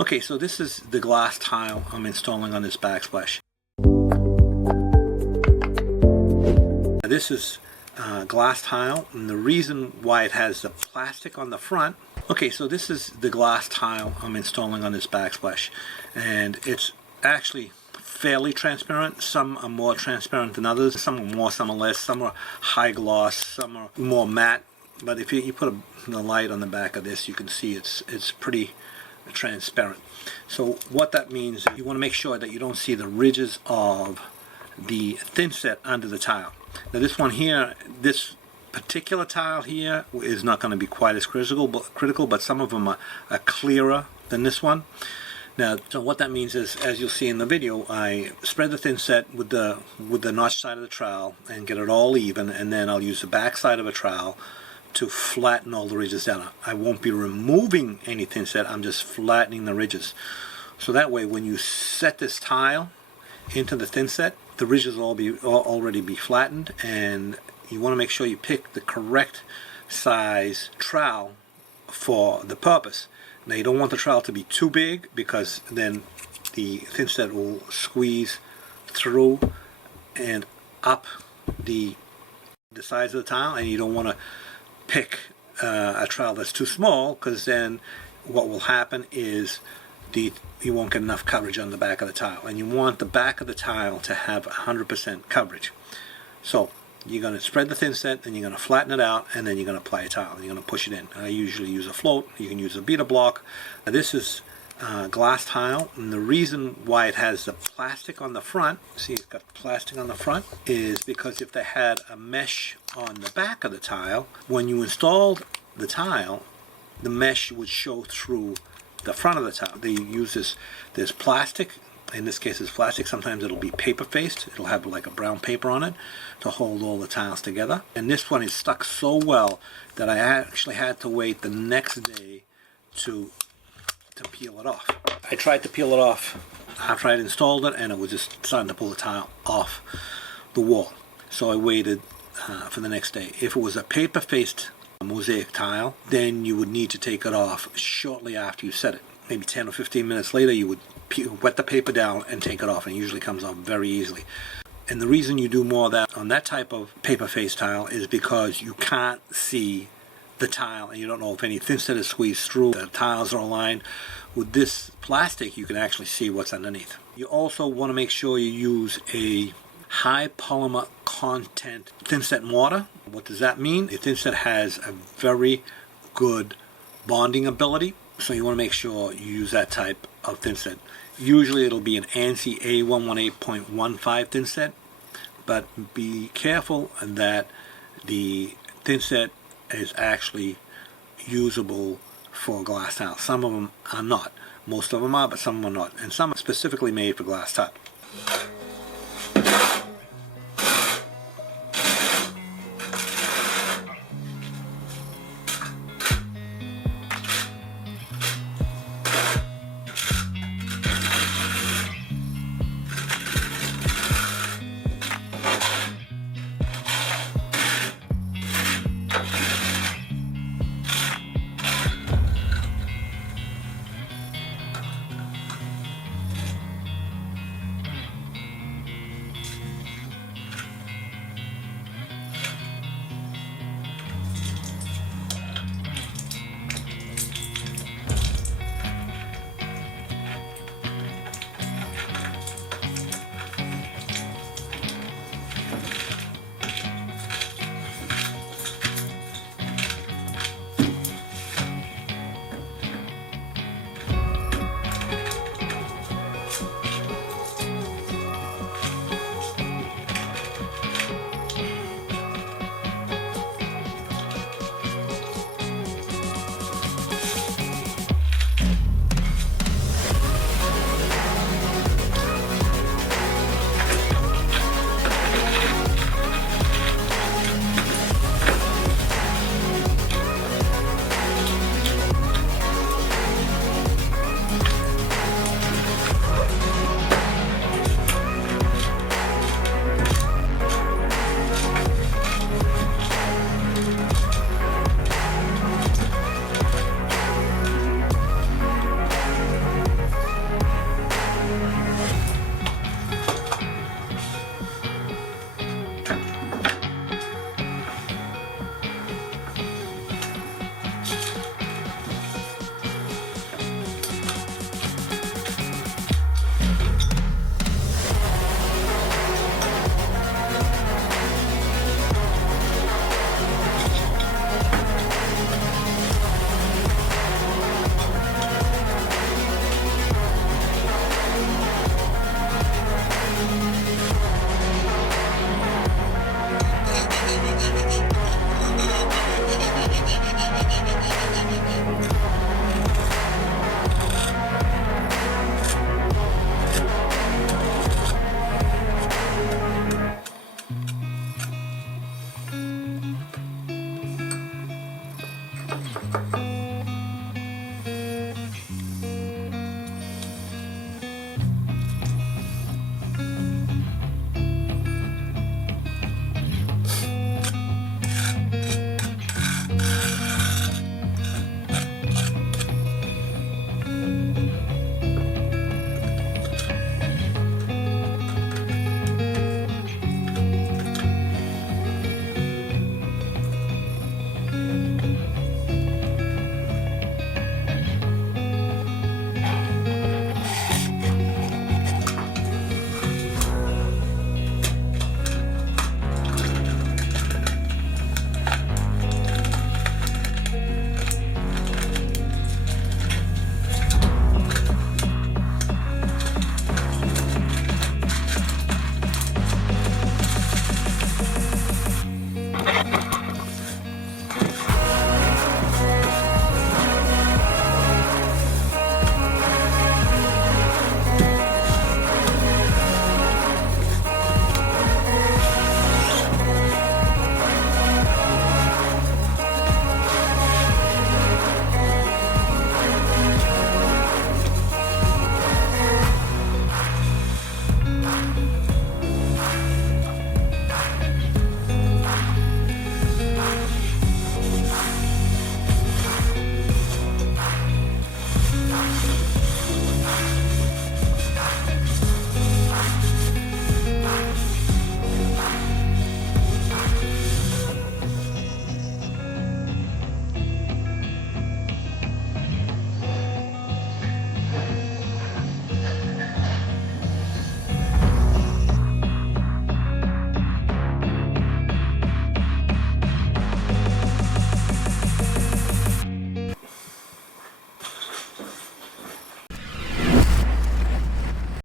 Okay, so this is the glass tile I'm installing on this backsplash. This is glass tile, and the reason why it has the plastic on the front. Okay, so this is the glass tile I'm installing on this backsplash, and it's actually fairly transparent. Some are more transparent than others. Some are more, some are less. Some are high gloss, some are more matte. But if you put the light on the back of this, you can see it's pretty transparent. So what that means, you want to make sure that you don't see the ridges of the thin set under the tile. Now this one here, this particular tile here is not going to be quite as critical, but some of them are clearer than this one. Now, so what that means is, as you'll see in the video, I spread the thin set with the notch side of the trowel and get it all even, and then I'll use the back side of a trowel to flatten all the ridges down. I won't be removing any thin set, I'm just flattening the ridges. So that way when you set this tile into the thin set, the ridges will already be flattened, and you want to make sure you pick the correct size trowel for the purpose. Now you don't want the trowel to be too big, because then the thin set will squeeze through and up the size of the tile, and you don't want to pick a trowel that's too small, because then what will happen is you won't get enough coverage on the back of the tile, and you want the back of the tile to have 100% coverage. So you're going to spread the thin set, then you're going to flatten it out, and then you're going to apply a tile, and you're going to push it in. I usually use a float. You can use a beater block. Now this is glass tile, and the reason why it has the plastic on the front, see it's got plastic on the front, is because if they had a mesh on the back of the tile, when you installed the tile, the mesh would show through the front of the tile. They use this plastic. In this case it's plastic. Sometimes it'll be paper faced. It'll have like a brown paper on it to hold all the tiles together. And this one is stuck so well that I actually had to wait the next day to peel it off. I tried to peel it off after I'd installed it, and it was just starting to pull the tile off the wall. So I waited for the next day. If it was a paper faced mosaic tile, then you would need to take it off shortly after you set it. Maybe 10 or 15 minutes later you would wet the paper down and take it off, and it usually comes off very easily. And the reason you do more of that on that type of paper face tile is because you can't see the tile, and you don't know if any thin set is squeezed through. The tiles are aligned. With this plastic you can actually see what's underneath. You also want to make sure you use a high polymer content thin set mortar. What does that mean? The thin set has a very good bonding ability, so you want to make sure you use that type of thin set. Usually it'll be an ANSI A118.15 thin set, but be careful that the thin set is actually usable for glass tile. Some of them are not. Most of them are, but some are not. And some are specifically made for glass tile.